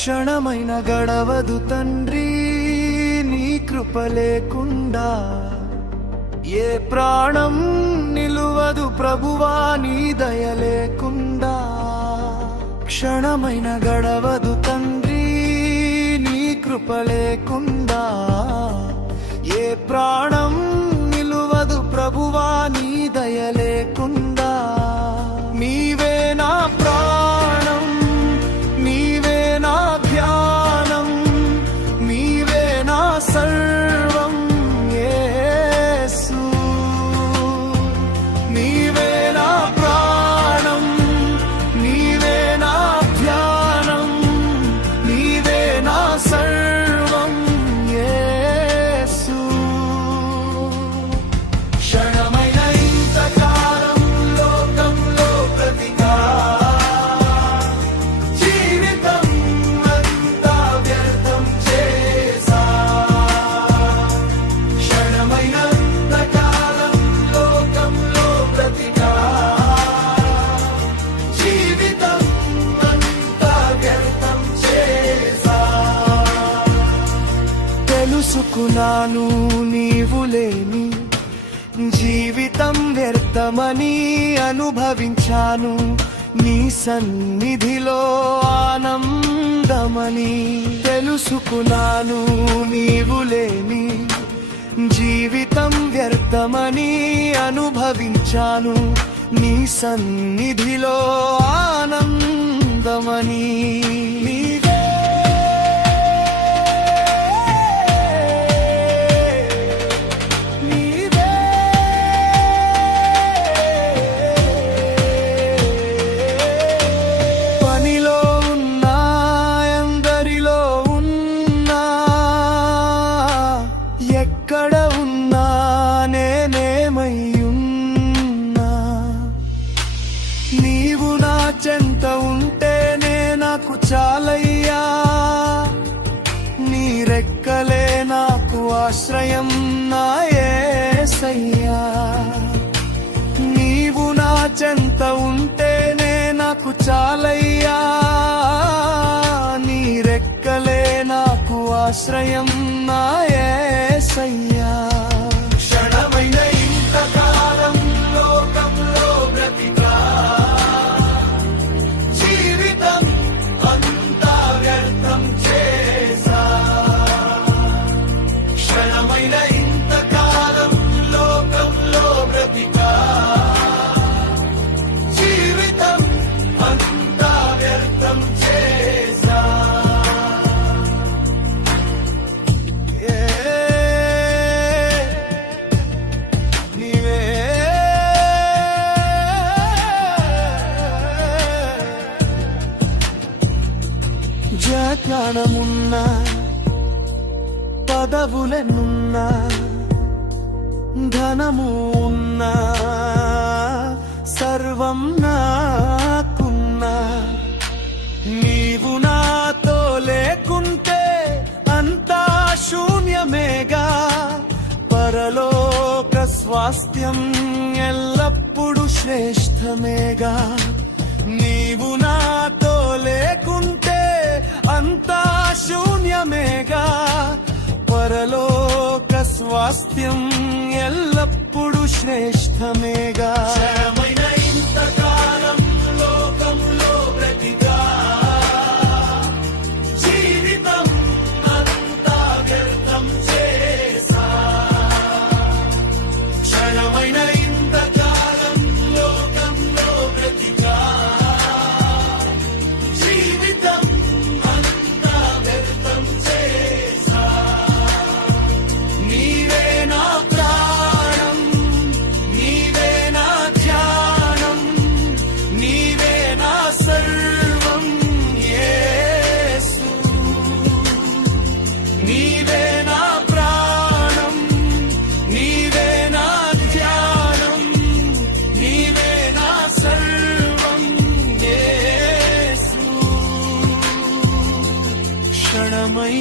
క్షణమైన గడవదు తండ్రి నీ కృప లేకుండా, ఏ ప్రాణం నిలువదు ప్రభువా నీ దయ లేకుండా. క్షణమైన గడవదు తండ్రి నీ కృప లేకుండా, ఏ ప్రాణం నిలువదు ప్రభువా నీ దయ లేకుండా. నీవే నా ప్రాణం, నీవే నా ధ్యానం, నీవే నా సర్వం యేసు. నీవే నా ప్రాణం, నీవే నా ధ్యానం, నీవే నా సర్వం యేసు. క్షణమైన ఇంతకాలం లోకంలో బ్రతికా, జీవితం అంతా వ్యర్థం చేసా. క్షణమైన ఇంతకాలం లోకంలో బ్రతికా, జీవితం అంతా వ్యర్థం చేసా. తెలుసుకున్నాను నీవు లేని జీవితం వ్యర్థమని, అనుభవించాను నీ సన్నిధిలో ఆనందమని. తెలుసుకున్నాను నీవు లేని జీవితం వ్యర్థమని, అనుభవించాను నీ సన్నిధిలో ఆనందమని. నీవే పనిలో ఉన్నా, ఎందరిలో ఉన్నా, ఎక్కడ ఉన్నా, నేనేమయ్యున్నా, నీవు నా చెంత ఉంటేనే నాకు చాలయ్యా. నీ రెక్కలే నాకు ఆశ్రయం నా యేసయ్యా. నీవు నా చెంత ఉంటేనే నాకు చాలయ్యా. నీ రెక్కలే నాకు ఆశ్రయం నా యేసయ్యా. క్షణమైన ఇంతకాలం లోకంలో బ్రతికా, జీవితం అంతా వ్యర్థం చేసా. క్షణమైన ఇంతకాలం లోకంలో బ్రతికా, జీవితం అంతా వ్యర్థం చేసా. నీవే జ్ఞానమున్నా, పదవులెన్నున్నా, ధనము ఉన్నా, సర్వం నాకున్నా, నీవు నాతో లేకుంటే అంతా శూన్యమేగా. పరలోక స్వాస్థ్యం ఎల్లప్పుడూ శ్రేష్టమేగా. నీవు నాతో లేకుంటే అంతా శూన్యమేగా. పరలోక స్వాస్థ్యం ఎల్లప్పుడూ శ్రేష్టమేగా. క్షణమైన ఇంతకాలం లోకంలో బ్రతికా, జీవితం అంతా వ్యర్థం చేసా. క్షణమైన ఇంతకాలం లోకంలో బ్రతికా, జీవితం అంతా వ్యర్థం చేసా. నీవే నా ప్రాణం, నీవే నా ధ్యానం, నీవే నా సర్వం యేసు. నీవే నా ప్రాణం, నీవే నా ధ్యానం, నీవే నా సర్వం యేసు. క్షణమై